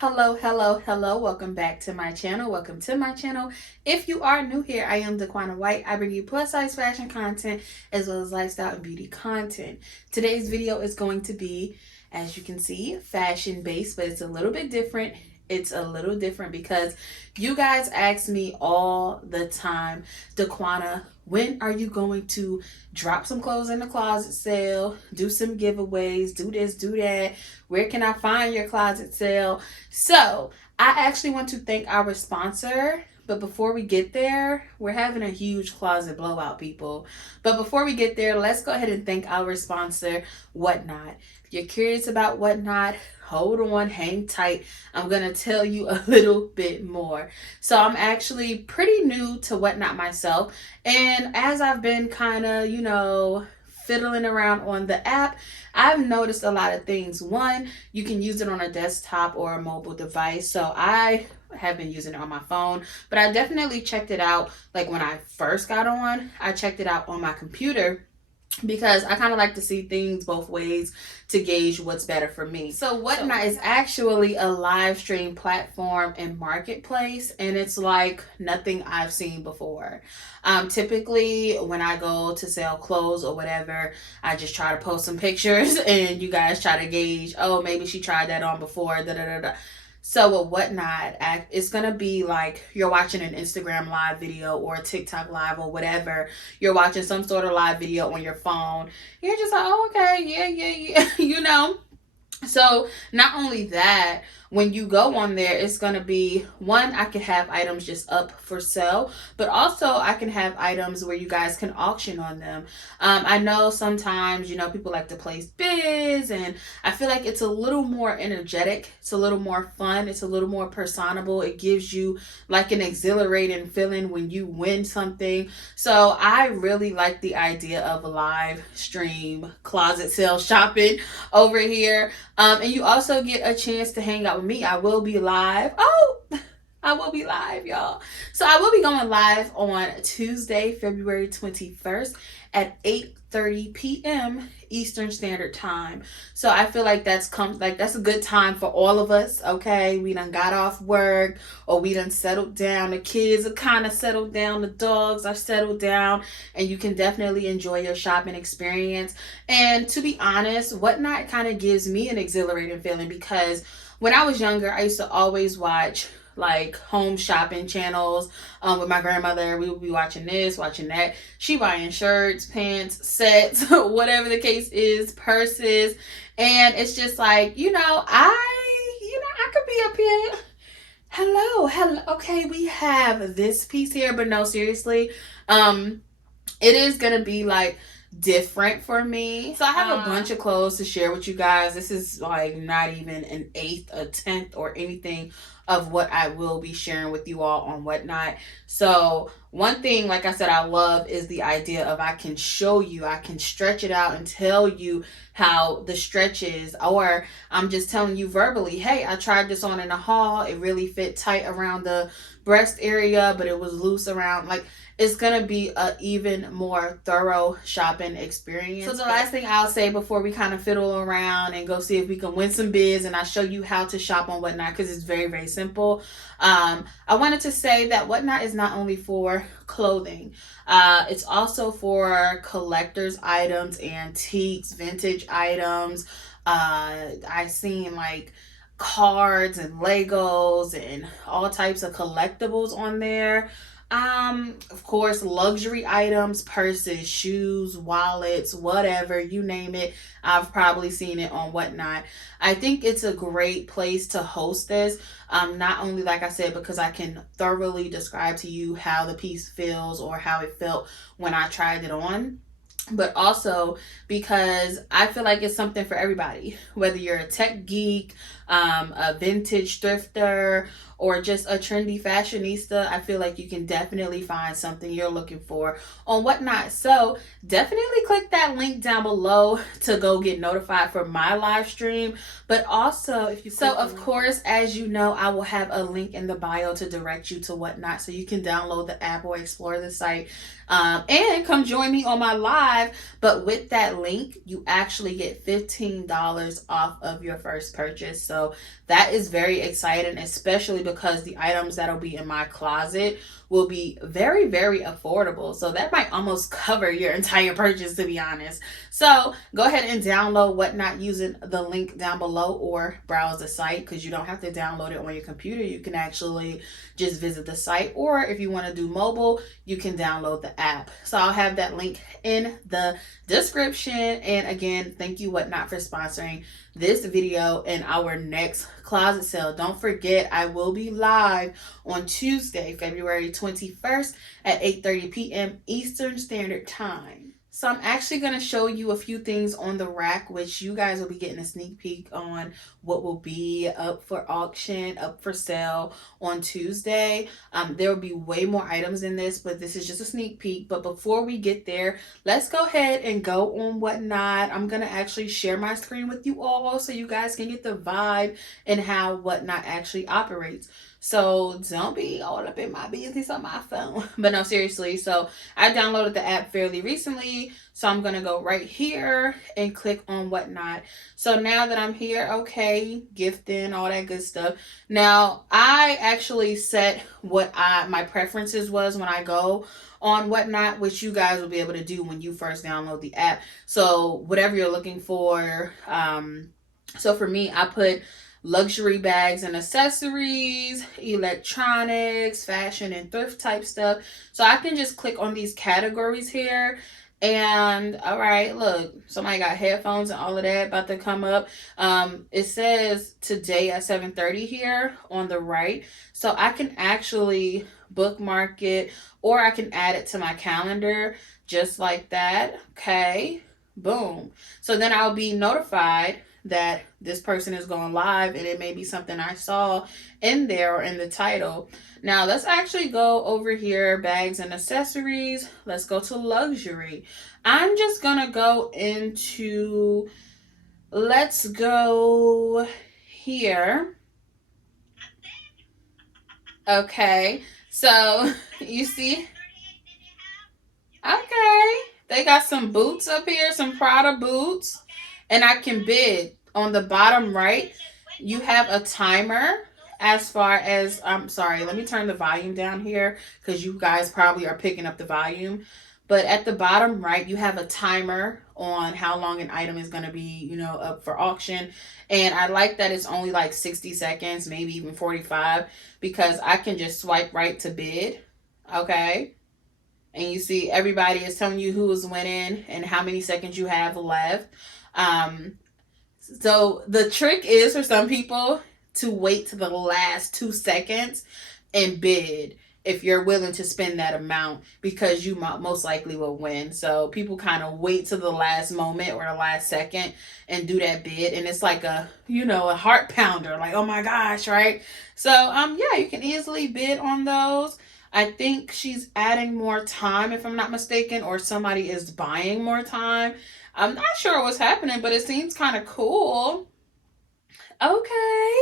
Hello. Welcome back to my channel. Welcome to my channel. If you are new here, I am Daquana White. I bring you plus size fashion content as well as lifestyle and beauty content. Today's video is going to be, as you can see, fashion based, but it's a little bit different. It's a little different because you guys ask me all the time, Daquana, when are you going to drop some clothes in the closet sale, do some giveaways, do this, do that? Where can I find your closet sale? So I actually want to thank our sponsor. But before we get there, we're having a huge closet blowout, people. But before we get there, let's go ahead and thank our sponsor, Whatnot. If you're curious about Whatnot, hold on, hang tight. I'm going to tell you a little bit more. So I'm actually pretty new to Whatnot myself. And as I've been kind of, fiddling around on the app, I've noticed a lot of things. One, you can use it on a desktop or a mobile device. So I have been using it on my phone, but I definitely checked it out. Like when I first got on, I checked it out on my computer because I kind of like to see things both ways to gauge what's better for me. So Whatnot is actually a live stream platform and marketplace, and it's like nothing I've seen before. Typically, when I go to sell clothes or whatever, I just try to post some pictures, and you guys try to gauge, oh, maybe she tried that on before, da da da da. So with Whatnot, it's going to be like you're watching an Instagram live video or a TikTok live or whatever. You're watching some sort of live video on your phone. You're just like, oh, okay, yeah, So not only that, when you go on there, it's going to be one, I can have items just up for sale, but also I can have items where you guys can auction on them. I know sometimes, people like to place bids, and I feel like it's a little more energetic. It's a little more fun. It's a little more personable. It gives you like an exhilarating feeling when you win something. So I really like the idea of live stream closet sale shopping over here. And you also get a chance to hang out with me. I will be live. Oh, I will be live, y'all. So I will be going live on Tuesday, February 21st at 8:30 p.m. Eastern Standard Time. So I feel like that's a good time for all of us. Okay, we done got off work, or we done settled down. The kids are kind of settled down. The dogs are settled down, and you can definitely enjoy your shopping experience. And to be honest, Whatnot kind of gives me an exhilarating feeling because when I was younger, I used to always watch like home shopping channels with my grandmother. We would be watching this, watching that. She buying shirts, pants, sets, whatever the case is, purses. And it's just like, I could be up here. Hello. Okay, we have this piece here, but no, seriously. It is gonna be like different for me. So I have a bunch of clothes to share with you guys. This is like not even an eighth, a tenth, or anything of what I will be sharing with you all on Whatnot. So one thing, like I said, I love is the idea of I can show you, I can stretch it out and tell you how the stretch is, or I'm just telling you verbally, hey, I tried this on in a haul. It really fit tight around the breast area, but it was loose around, like, it's gonna be a even more thorough shopping experience. So the last thing I'll say before we kind of fiddle around and go see if we can win some bids, and I show you how to shop on Whatnot because it's very, very simple. I wanted to say that Whatnot is not only for clothing, it's also for collector's items, antiques, vintage items. I seen like cards and Legos and all types of collectibles on there. Of course, luxury items, purses, shoes, wallets, whatever, you name it. I've probably seen it on Whatnot. I think it's a great place to host this. Not only, like I said, because I can thoroughly describe to you how the piece feels or how it felt when I tried it on, but also because I feel like it's something for everybody. Whether you're a tech geek, a vintage thrifter, or just a trendy fashionista, I feel like you can definitely find something you're looking for on Whatnot. So definitely click that link down below to go get notified for my live stream. But also, if you of course, as you know, I will have a link in the bio to direct you to Whatnot, so you can download the app or explore the site, and come join me on my live. But with that link, you actually get $15 off of your first purchase. So So that is very exciting, especially because the items that'll be in my closet will be very, very affordable. So that might almost cover your entire purchase, to be honest. So go ahead and download Whatnot using the link down below, or browse the site, because you don't have to download it on your computer. You can actually just visit the site, or if you want to do mobile, you can download the app. So I'll have that link in the description. And again, thank you Whatnot for sponsoring this video and our next closet sale. Don't forget, I will be live on Tuesday, February 21st at 8:30 p.m. Eastern Standard Time. So I'm actually going to show you a few things on the rack, which you guys will be getting a sneak peek on what will be up for auction, up for sale on Tuesday. There will be way more items in this, but this is just a sneak peek. But before we get there, let's go ahead and go on Whatnot. I'm going to actually share my screen with you all so you guys can get the vibe and how Whatnot actually operates. So don't be all up in my business on my phone. But no, seriously. So I downloaded the app fairly recently. So I'm going to go right here and click on Whatnot. So now that I'm here, okay, gifting, all that good stuff. Now, I actually set what my preferences was when I go on Whatnot, which you guys will be able to do when you first download the app. So whatever you're looking for. So for me, I put luxury bags and accessories, electronics, fashion and thrift type stuff. So I can just click on these categories here. And all right, look, somebody got headphones and all of that about to come up. It says today at 7:30 here on the right. So I can actually bookmark it, or I can add it to my calendar just like that. Okay, boom. So then I'll be notified that this person is going live, and it may be something I saw in there or in the title. Now let's actually go over here, bags and accessories. Let's go to luxury. I'm just gonna go into, let's go here. Okay, so you see, okay, they got some boots up here, some Prada boots. And I can bid. On the bottom right, you have a timer as far as, I'm sorry, let me turn the volume down here because you guys probably are picking up the volume. But at the bottom right, you have a timer on how long an item is going to be, up for auction. And I like that it's only like 60 seconds, maybe even 45, because I can just swipe right to bid. Okay. And you see everybody is telling you who is winning and how many seconds you have left. So the trick is for some people to wait to the last 2 seconds and bid if you're willing to spend that amount, because you most likely will win. So people kind of wait to the last moment or the last second and do that bid, and it's like a heart pounder, like, oh my gosh, right? So yeah, you can easily bid on those. I think she's adding more time, if I'm not mistaken, or somebody is buying more time. I'm not sure what's happening, but it seems kind of cool. Okay.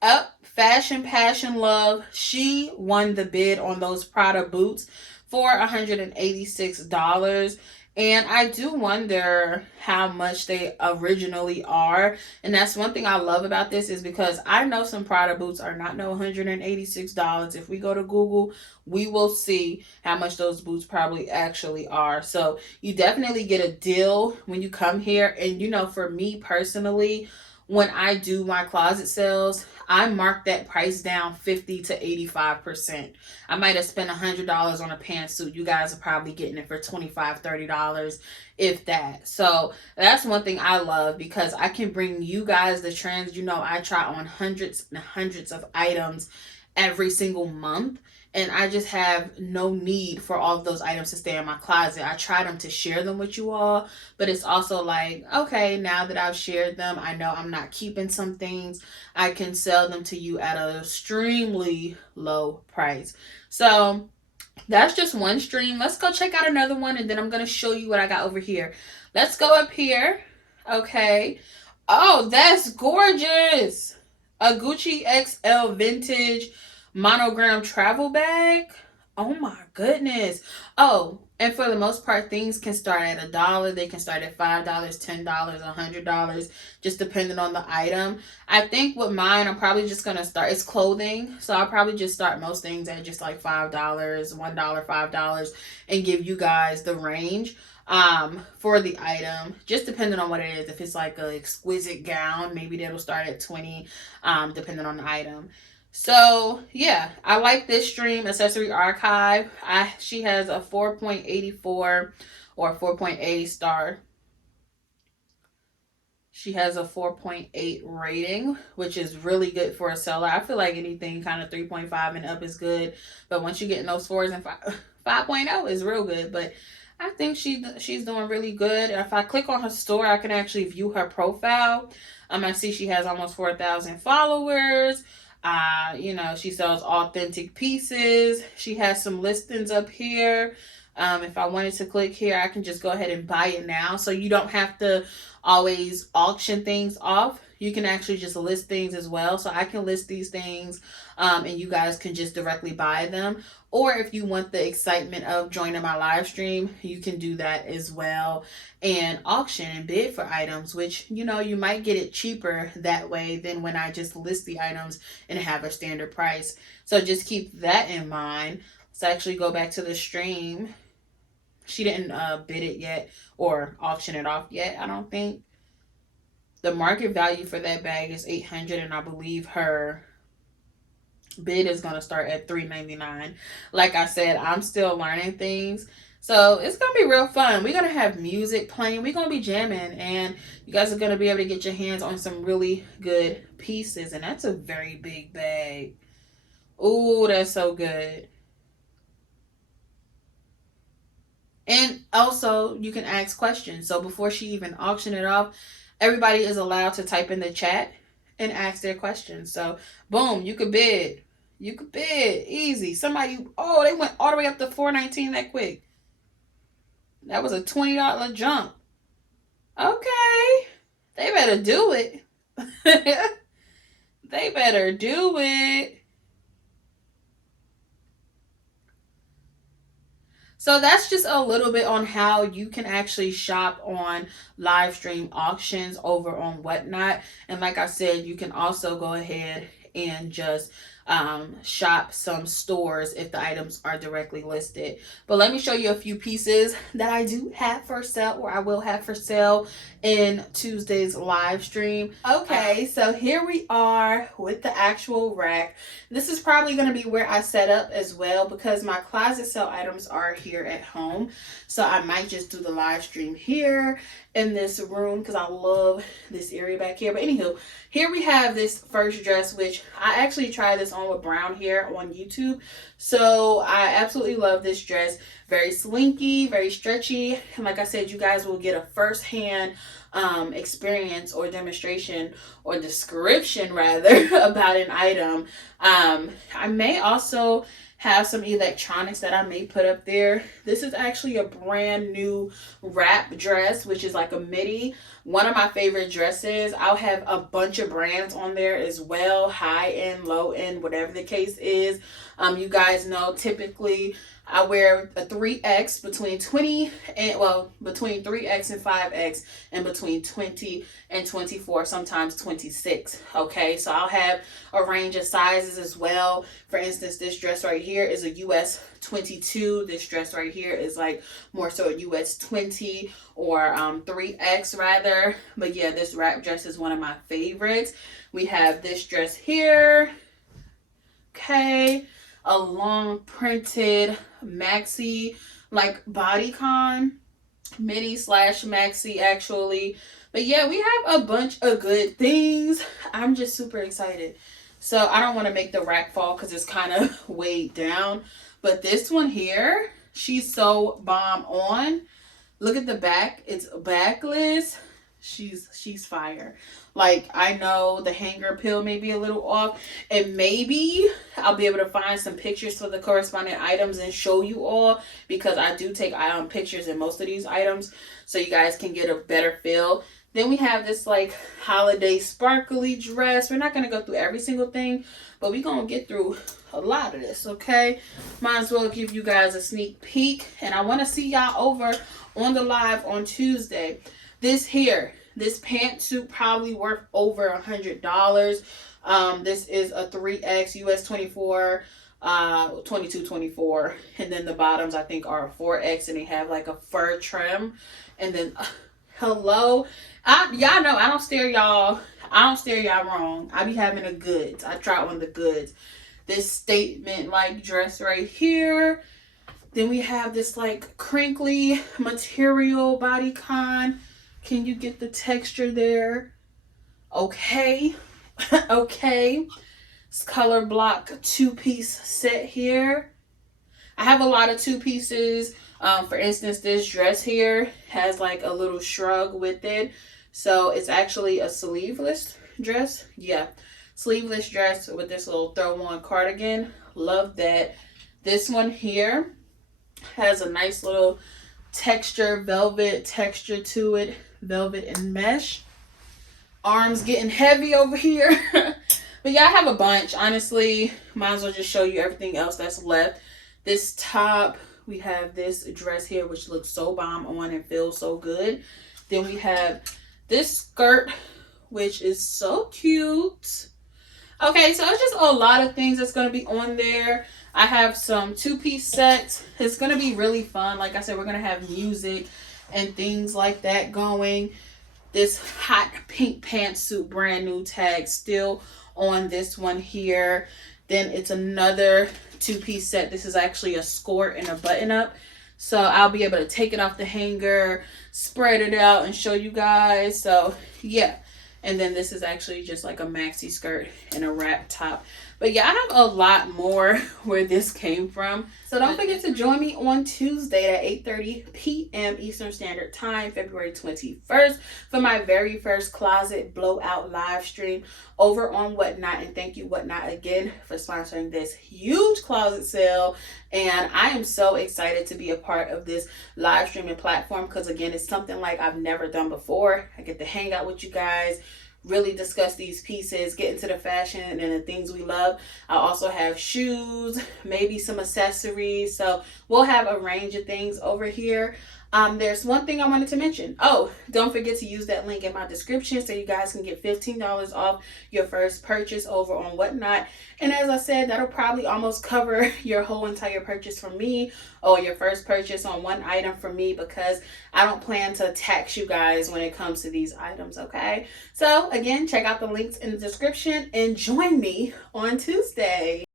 Up, Fashion Passion Love. She won the bid on those Prada boots for $186. And I do wonder how much they originally are. And that's one thing I love about this, is because I know some Prada boots are not no $186. If we go to Google, we will see how much those boots probably actually are. So you definitely get a deal when you come here. And for me personally, when I do my closet sales, I mark that price down 50 to 85%. I might have spent $100 on a pantsuit. You guys are probably getting it for $25, $30, if that. So that's one thing I love, because I can bring you guys the trends. I try on hundreds and hundreds of items every single month. And I just have no need for all of those items to stay in my closet. I try them to share them with you all, but it's also like, okay, now that I've shared them, I know I'm not keeping some things. I can sell them to you at an extremely low price. So that's just one stream. Let's go check out another one, and then I'm going to show you what I got over here. Let's go up here. Okay. Oh, that's gorgeous. A Gucci XL vintage monogram travel bag. Oh my goodness. Oh, and for the most part, things can start at $1. They can start at $5, $10, $100, just depending on the item. I think with mine, I'm probably just gonna start. It's clothing, so I'll probably just start most things at just like $5, $1, $5, and give you guys the range for the item, just depending on what it is. If it's like an exquisite gown, maybe that'll start at 20, depending on the item. So yeah, I like this stream, Accessory Archive. She has a 4.84 or 4.80 star. She has a 4.8 rating, which is really good for a seller. I feel like anything kind of 3.5 and up is good, but once you get in those fours and 5.0 is real good. But I think she's doing really good. If I click on her store, I can actually view her profile. I see she has almost 4,000 followers. She sells authentic pieces. She has some listings up here. If I wanted to click here, I can just go ahead and buy it now. So you don't have to always auction things off. You can actually just list things as well. So I can list these things and you guys can just directly buy them. Or if you want the excitement of joining my live stream, you can do that as well and auction and bid for items, which, you might get it cheaper that way than when I just list the items and have a standard price. So just keep that in mind. Let's actually go back to the stream. She didn't bid it yet or auction it off yet, I don't think. The market value for that bag is $800, and I believe her bid is going to start at $399. Like I said, I'm still learning things. So it's going to be real fun. We're going to have music playing. We're going to be jamming. And you guys are going to be able to get your hands on some really good pieces. And that's a very big bag. Ooh, that's so good. And also, you can ask questions. So before she even auction it off, everybody is allowed to type in the chat and ask their questions. So, boom, you could bid. You could bid. Easy. Somebody, they went all the way up to $419 that quick. That was a $20 jump. Okay. They better do it. They better do it. So that's just a little bit on how you can actually shop on live stream auctions over on Whatnot. And like I said, you can also go ahead and just shop some stores if the items are directly listed. But let me show you a few pieces that I do have for sale, or I will have for sale in Tuesday's live stream. Okay, so here we are with the actual rack. This is probably going to be where I set up as well, because my closet sale items are here at home. So I might just do the live stream here in this room because I love this area back here. But anywho, here we have this first dress, which I actually tried this on with brown hair on YouTube. So I absolutely love this dress. Very slinky, very stretchy. And like I said, you guys will get a first-hand experience or demonstration or description rather about an item. I may also have some electronics that I may put up there. This is actually a brand new wrap dress, which is like a midi. One of my favorite dresses. I'll have a bunch of brands on there as well, high end, low end, whatever the case is. You guys know typically I wear a 3X between 20 and between 3X and 5X, and between 20 and 24, sometimes 26. Okay, so I'll have a range of sizes as well. For instance, this dress right here is a US 22. This dress right here is like more so a US 20 or 3X rather. But yeah, this wrap dress is one of my favorites. We have this dress here. Okay, a long printed maxi, like bodycon, midi slash maxi actually. But yeah, we have a bunch of good things. I'm just super excited. So I don't want to make the rack fall because it's kind of weighed down. But this one here, she's so bomb on. Look at the back. It's backless. She's fire. Like, I know the hanger pill may be a little off, and maybe I'll be able to find some pictures for the corresponding items and show you all, because I do take pictures in most of these items, so you guys can get a better feel. Then we have this like holiday sparkly dress. We're not going to go through every single thing, but we're going to get through a lot of this, okay? Might as well give you guys a sneak peek. And I want to see y'all over on the live on Tuesday. This pantsuit probably worth over $100. This is a 3X US 24, 22, 24. And then the bottoms I think are a 4X and they have like a fur trim. And then, hello. Y'all know I don't steer y'all wrong. I be having the goods. I try on the goods. This statement like dress right here. Then we have this like crinkly material bodycon. Can you get the texture there? Okay. Okay. It's color block 2-piece set here. I have a lot of 2 pieces. For instance, this dress here has like a little shrug with it. So it's actually a sleeveless dress. Yeah, sleeveless dress with this little throw-on cardigan. Love that. This one here has a nice little texture, velvet texture to it. Velvet and mesh. Arms getting heavy over here. But yeah, I have a bunch. Honestly, might as well just show you everything else that's left. This top, we have this dress here, which looks so bomb on and feels so good. Then we have this skirt, which is so cute. Okay, so it's just a lot of things that's going to be on there. I have some 2-piece sets. It's going to be really fun. Like I said, we're going to have music and things like that going. This hot pink pantsuit, brand new tag still on this one here. Then it's another 2-piece set. This is actually a skirt and a button up. So I'll be able to take it off the hanger, spread it out and show you guys. So yeah. And then this is actually just like a maxi skirt and a wrap top. But yeah, I have a lot more where this came from. So don't forget to join me on Tuesday at 8:30 p.m. Eastern Standard Time, February 21st, for my very first closet blowout live stream over on Whatnot. And thank you, Whatnot, again for sponsoring this huge closet sale. And I am so excited to be a part of this live streaming platform because, again, it's something like I've never done before. I get to hang out with you guys, really discuss these pieces, get into the fashion and the things we love. I also have shoes, maybe some accessories. So we'll have a range of things over here. There's one thing I wanted to mention. Oh, don't forget to use that link in my description so you guys can get $15 off your first purchase over on Whatnot. And as I said, that'll probably almost cover your whole entire purchase from me, or your first purchase on one item from me, because I don't plan to tax you guys when it comes to these items, okay? So again, check out the links in the description and join me on Tuesday.